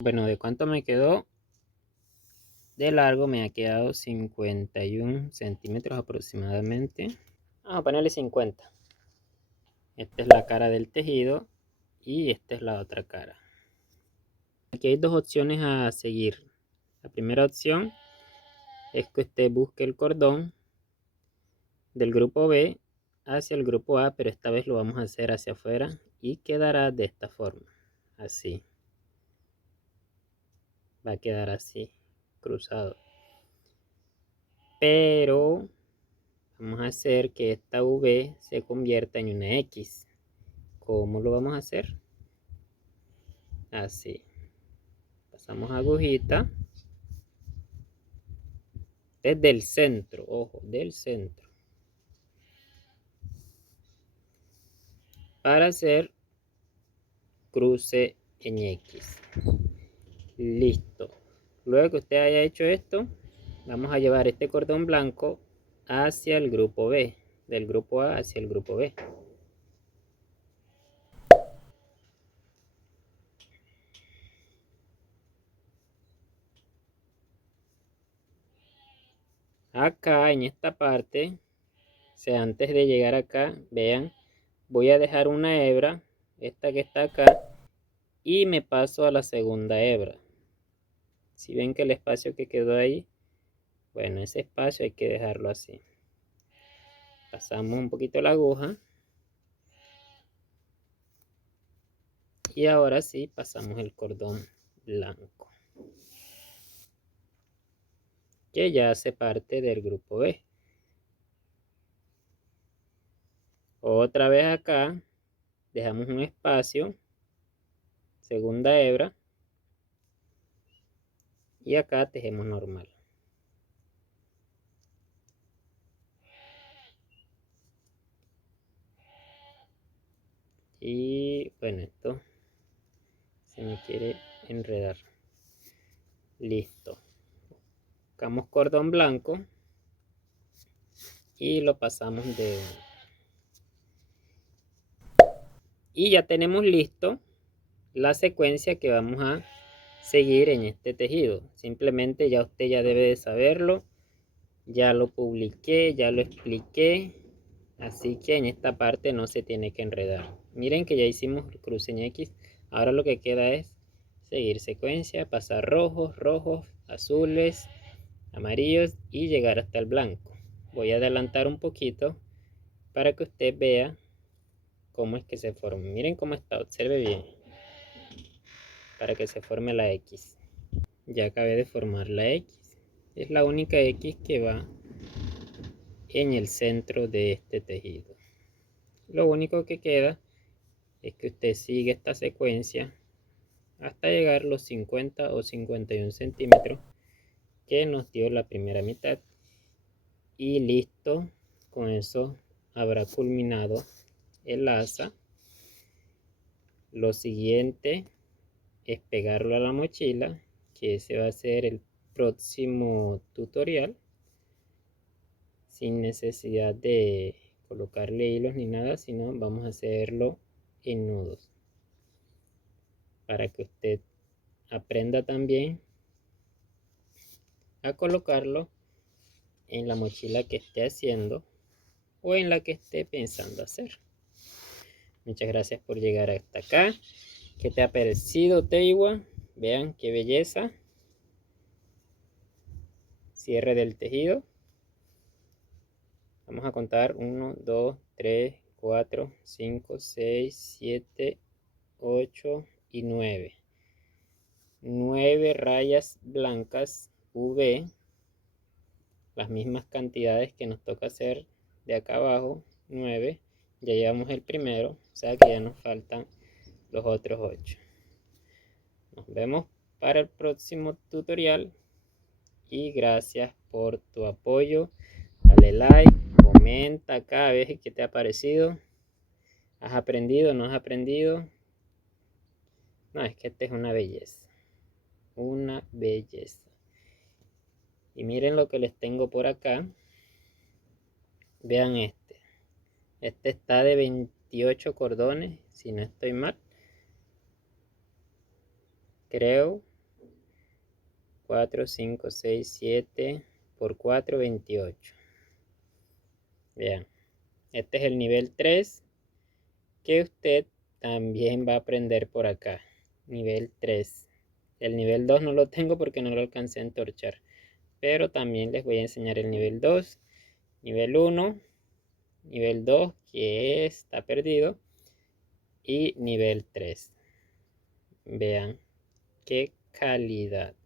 Bueno, ¿de cuánto me quedó? De largo me ha quedado 51 centímetros aproximadamente. Vamos a ponerle 50. Esta es la cara del tejido y esta es la otra cara. Aquí hay dos opciones a seguir. La primera opción es que usted busque el cordón del grupo B hacia el grupo A, pero esta vez lo vamos a hacer hacia afuera y quedará de esta forma. Así. Va a quedar así, cruzado. Pero vamos a hacer que esta V se convierta en una X. ¿Cómo lo vamos a hacer? Así. Pasamos agujita desde el centro, ojo, del centro. Para hacer cruce en X. Listo. Luego que usted haya hecho esto, vamos a llevar este cordón blanco hacia el grupo B. Del grupo A hacia el grupo B. Acá en esta parte, o sea, antes de llegar acá, vean, voy a dejar una hebra, esta que está acá, y me paso a la segunda hebra. Si ven que el espacio que quedó ahí, bueno, ese espacio hay que dejarlo así. Pasamos un poquito la aguja. Y ahora sí pasamos el cordón blanco, que ya hace parte del grupo B. Otra vez acá, dejamos un espacio, segunda hebra, y acá tejemos normal. Y bueno, esto se me quiere enredar. Listo. Buscamos cordón blanco y lo pasamos de uno. Y ya tenemos listo la secuencia que vamos a seguir en este tejido. Simplemente ya usted ya debe de saberlo. Ya lo publiqué, ya lo expliqué. Así que en esta parte no se tiene que enredar. Miren que ya hicimos el cruce en X. Ahora lo que queda es seguir secuencia, pasar rojos, rojos, azules, amarillos y llegar hasta el blanco. Voy a adelantar un poquito para que usted vea cómo es que se forma. Miren cómo está, observe bien. Para que se forme la X. Ya acabé de formar la X. Es la única X que va en el centro de este tejido. Lo único que queda es que usted sigue esta secuencia hasta llegar a los 50 o 51 centímetros que nos dio la primera mitad. Y listo, con eso habrá culminado el asa. Lo siguiente es pegarlo a la mochila, que ese va a ser el próximo tutorial, sin necesidad de colocarle hilos ni nada, sino vamos a hacerlo en nudos, para que usted aprenda también a colocarlo en la mochila que esté haciendo o en la que esté pensando hacer. Muchas gracias por llegar hasta acá. ¿Qué te ha parecido, Teiwa? Vean qué belleza. Cierre del tejido. Vamos a contar 1, 2, 3, 4, 5, 6, 7, 8 y 9. 9 rayas blancas V. Las mismas cantidades que nos toca hacer de acá abajo. 9. Ya llevamos el primero. O sea que ya nos faltan los otros 8. Nos vemos para el próximo tutorial. Y gracias por tu apoyo. Dale like, comenta acá, a ver qué te ha parecido. ¿Has aprendido? ¿No has aprendido? No, es que esta es una belleza. Una belleza. Y miren lo que les tengo por acá. Vean este. Este está de 28 cordones, si no estoy mal. Creo. 4, 5, 6, 7 por 4, 28. Vean, este es el nivel 3 que usted también va a aprender por acá. Nivel 3. El nivel 2 no lo tengo porque no lo alcancé a entorchar. Pero también les voy a enseñar el nivel 2, nivel 1, nivel 2 que está perdido y nivel 3. Vean qué calidad.